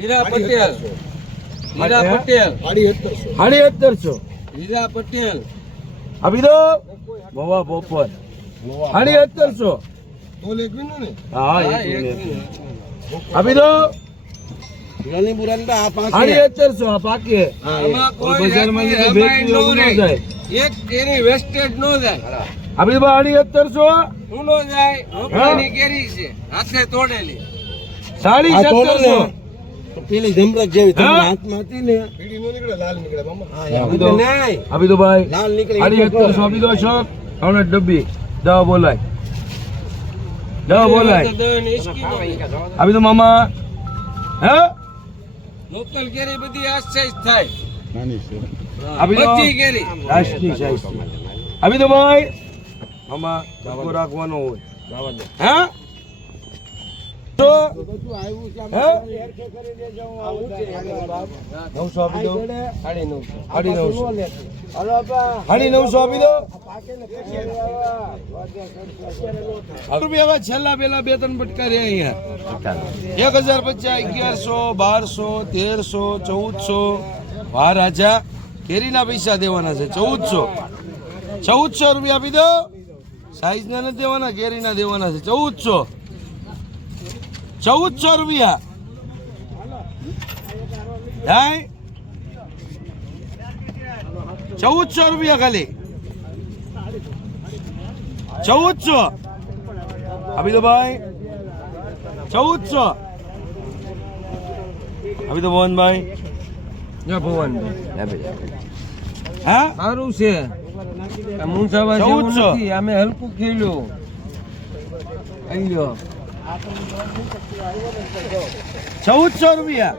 હીરા પટેલ. હીરા પટેલ. 1750. હીરા પટેલ. આપી દો. મોવા પોપર 1750. હા આપી દો. 1750 આ પાકે. આમાં કોઈ બજારમાં જાતની વેચી રમાઈ એવું ન ન રહે. જાય. એક કેરી વેસ્ટેજ ન જાય. આપી દો 1750. શું ન જાય? રોકડાની કેરી છે, હાથે તોડેલી. 1750. પેલી જમરક જેવી હા? તમારા હાથમાં હતી ને આપી દો. નહીં. આપી દો ભાઈ. લાલ નીકળી 1750 આપી દો અશોક. હવે ડબ્બી દવા બોલાય. દવા બોલાય. દવાની ઈસકી ન હોય. આપી દો મામા. હે લોકલ કેરી બધી આ સાઈઝ થાય. આપી દો. બધી કેરી. રાષ્ટ્રીય સાઈઝ. આપી દો ભાઈ. મામા ધક્કો રાખવાનો હોય. હે તો હે 900 આપી દો. 950. 950 આપી દો. રૂપિયા છેલ્લા પેલા 2-3 બટકા રે અહીંયા 1050, 1100, 1200, 1400. વાહ રાજા, કેરીના પૈસા દેવાના છે. 1400 રૂપિયા આપી દો. સાઈઝ ના નથી દેવાના, કેરીના દેવાના છે. 1400 રૂપિયા. હાય 1400 રૂપિયા ખાલી. 1400 આપી દો ભાઈ. 1400 આપી દો ભવનભાઈ. હા સારું છે. આ મુંસાવા જેવું 1400. નથી. અમે હલકું ખેલ્યું. અલ્યો 1400 રૂપિયા.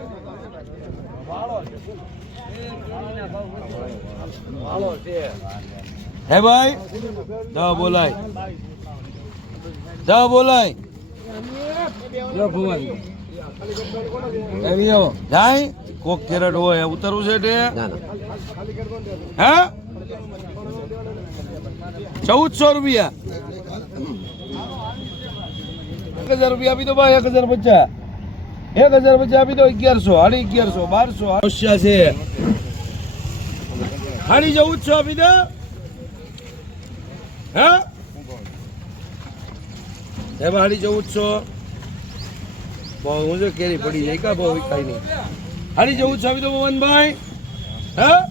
હે ભાઈ દવા બોલાય. દવા બોલાય. જો ભુવન આવી આવો. જાય કોક કેરેટ હોય ઉતરવું છે તે હા 1400 રૂપિયા. 1000 રૂપિયા આપી દો ભાઈ. 1050. 1050 આપી દો. 1100, 1150, 1200 હોશિયા છે. 1400 આપી દો. હા હે ભાઈ 1400. બહુ હું જો કેરી પડી જાય કા બહુ વિકાય નહીં. 1400 આપી દો મોહનભાઈ. હા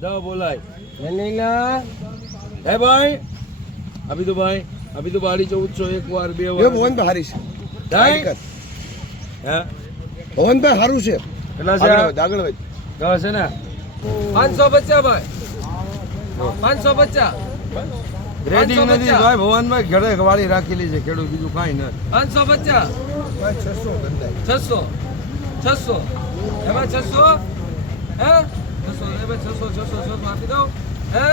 દવા બોલાય. વેનીલા હે ભાઈ આપી દો ભાઈ. આપી દો 1400. એક વાર બે વાર ભવનભાઈ હારી છે. થાય હે ભવનભાઈ હારું છે. કેટલા છે આગળ વધ. દવા છે ને 550 ભાઈ. 550. રેડી 550. નથી ભાઈ. ભવનભાઈ ઘરે વાળી રાખેલી છે ખેડૂત, બીજું કાંઈ નથી. 550. 600. 600. એમાં 600. હે 600. એમાં 600 આપી દઉં. હે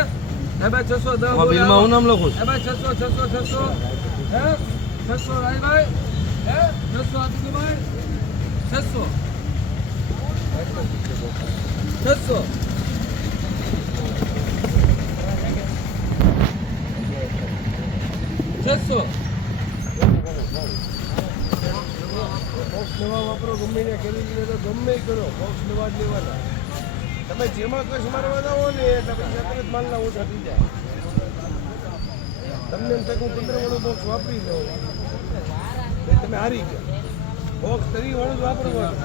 એમાં 600 દઉં. બિલમાં હું નામ લખું છું. એમાં 600. હે 600 ભાઈ ભાઈ. હે 600 આપી દઉં ભાઈ. 600. 600. વાપરો ગમે ને કેરી તો ગમે કરો બોક્સ લેવા જ લેવાના. તમે જેમાં કશ મારવા જાઓ ને એટલે પછી એક જ માલના ઓછા થઈ જાય. તમને એમ થાય કે હું 15 વાળું બોક્સ વાપરી લઉં તો તમે હારી ગયા. બોક્સ 30 વાળું જ વાપરવાનું.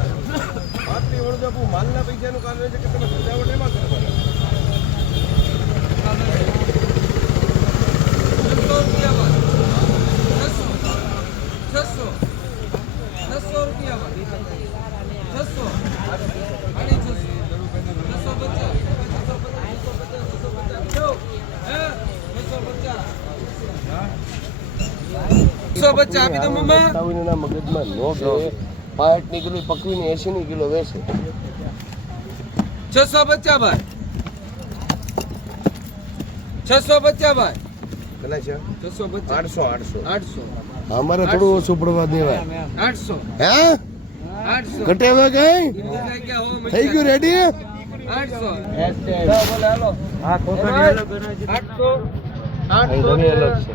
35 વાળું તો આપણું માલના પૈસાનું કારણ છે કે તમે સજાવટ એમાં કરવાના. 650 આપી દો મમ્મા. મગજમાં નો કે 60 ની કિલો પકવીને 80 ની કિલો વેચે. 650 ભાઈ. 650 ભાઈ. કેટલા છે? 650. 800. અમારે થોડું ઓછું પડવા દેવાય. 800. હે 800. ઘટે હવે કઈ થઈ ગયા થઈ ગયું રેડી? 800. હા કોથળી અલગ 800. અહીં ઘણી અલગ છે.